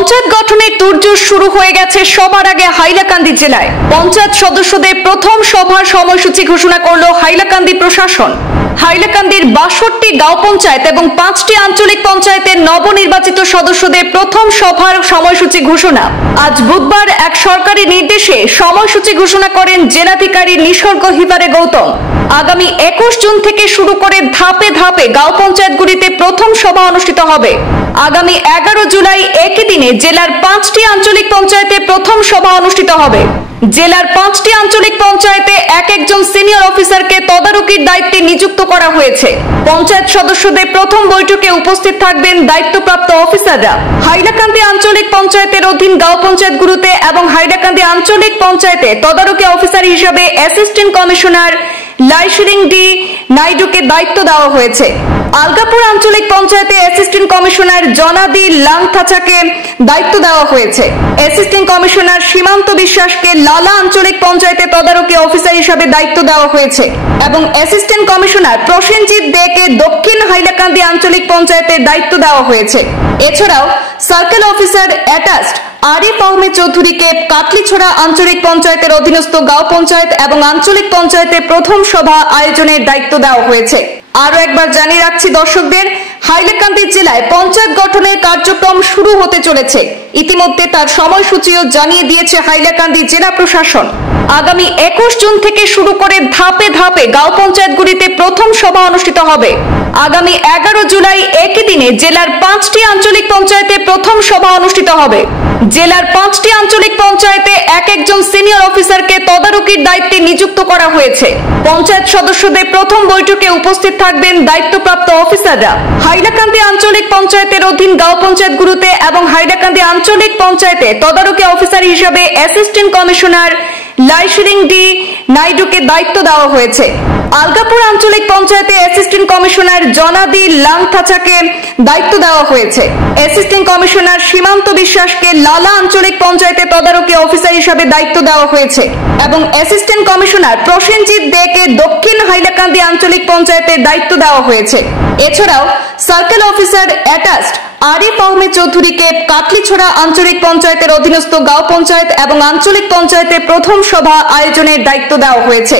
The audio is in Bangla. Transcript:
পঞ্চায়েত গঠনের তোড়জোড় শুরু হয়ে গেছে সবার আগে হাইলাকান্দি জেলায়। পঞ্চায়েত সদস্যদের প্রথম সভার সময়সূচি ঘোষণা করল হাইলাকান্দি প্রশাসন। হাইলাকান্দির ৬২টি গাঁও পঞ্চায়েত এবং ৫টি আঞ্চলিক পঞ্চায়েতের নবনির্বাচিত সদস্যদের প্রথম সভার সময়সূচি ঘোষণা। আজ বুধবার এক সরকারি নির্দেশে সময়সূচি ঘোষণা করেন জেলাধিকারী নিসর্গ হিবারে গৌতম। আগামী ২১ জুন থেকে শুরু করে ধাপে ধাপে গাঁও পঞ্চায়েতগুলিতে প্রথম সভা অনুষ্ঠিত হবে। আগামী ১১ জুলাই একই দিনে জেলার ৫টি আঞ্চলিক পঞ্চায়েতে প্রথম সভা অনুষ্ঠিত হবে। জেলার ৫টি আঞ্চলিক পঞ্চায়েতে এক একজন সিনিয়র অফিসারকে তদারকির দায়িত্বে নিযুক্ত করা হয়েছে। পঞ্চায়েত সদস্যদের প্রথম বৈঠকে উপস্থিত থাকবেন দায়িত্বপ্রাপ্ত অফিসাররা। হাইলাকান্দি আঞ্চলিক পঞ্চায়েতের অধীন গাঁও পঞ্চায়েতগুলোতে এবং হাইলাকান্দি আঞ্চলিক পঞ্চায়েতে তদারকি অফিসার হিসেবে অ্যাসিস্ট্যান্ট কমিশনার লাইশরিং ডি নাইডুকে দায়িত্ব দেওয়া হয়েছে। আলগাপুর আঞ্চলিক পঞ্চায়েতে অ্যাসিস্ট্যান্ট কমিশনার জনাদি লাংথাচাকে দায়িত্ব দেওয়া হয়েছে। অ্যাসিস্ট্যান্ট কমিশনার সীমান্ত বিশ্বাসকে লালা আঞ্চলিক পঞ্চায়েতে তদারকি অফিসার হিসেবে দায়িত্ব দেওয়া হয়েছে এবং অ্যাসিস্ট্যান্ট কমিশনার প্রসেনজিৎ দেকে দক্ষিণ হাইলাকান্দি আঞ্চলিক পঞ্চায়েতের দায়িত্ব দেওয়া হয়েছে। এছাড়াও circle officer attached Arif Ahmed চৌধুরীকে কাটলিছড়া আঞ্চলিক পঞ্চায়েতের অধীনস্থ গাঁও পঞ্চায়েত এবং আঞ্চলিক পঞ্চায়েতের প্রথম সভা আয়োজনের দায়িত্ব দেওয়া হয়েছে। আরো একবার জানিয়ে রাখছি দর্শকদের, হাইলাকান্দি জেলায় পঞ্চায়েত গঠনের কার্যক্রম শুরু হতে চলেছে। ইতিমধ্যে তার সময়সূচিও জানিয়ে দিয়েছে হাইলাকান্দি জেলা প্রশাসন। আগামী ২১ জুন থেকে শুরু করে ধাপে ধাপে গাঁও পঞ্চায়েতগুলিতে প্রথম সভা অনুষ্ঠিত হবে। আগামী ১১ জুলাই একই দিনে জেলার ৫টি আঞ্চলিক পঞ্চায়েতে প্রথম সভা অনুষ্ঠিত হবে। জেলার ৫টি আঞ্চলিক পঞ্চায়েতে এক একজন সিনিয়র অফিসারকে তদারকির দায়িত্বে নিযুক্ত করা হয়েছে। পঞ্চায়েত সদস্যদের প্রথম বৈঠকে উপস্থিত থাকবেন দায়িত্বপ্রাপ্ত অফিসাররা। হাইলাকান্দি আঞ্চলিক পঞ্চায়েতের অধীন গাঁও পঞ্চায়েতগুলোতে এবং হাইলাকান্দি আঞ্চলিক পঞ্চায়েতে তদারকি অফিসার হিসেবে অ্যাসিস্ট্যান্ট কমিশনার লাইশরিং ডি নাইডুকে দায়িত্ব দেওয়া হয়েছে। আলগাপুর আঞ্চলিক পঞ্চায়েতে অ্যাসিস্ট্যান্ট কমিশনার জনাদি লাংথাচাকে দায়িত্ব দেওয়া হয়েছে। অ্যাসিস্ট্যান্ট কমিশনার সীমান্ত বিশ্বাসকে লালা আঞ্চলিক পঞ্চায়েতে তদারকি অফিসার হিসেবে দায়িত্ব দেওয়া হয়েছে এবং অ্যাসিস্ট্যান্ট কমিশনার প্রসেনজিৎ দেকে দক্ষিণ হাইলাকান্দি আঞ্চলিক পঞ্চায়েতের দায়িত্ব দেওয়া হয়েছে। এছাড়াও circle officer attached Arif Ahmed চৌধুরীকে কাটলিছড়া আঞ্চলিক পঞ্চায়েতের অধীনস্থ গাঁও পঞ্চায়েত এবং আঞ্চলিক পঞ্চায়েতের প্রথম সভা আয়োজনের দায়িত্ব দেওয়া হয়েছে।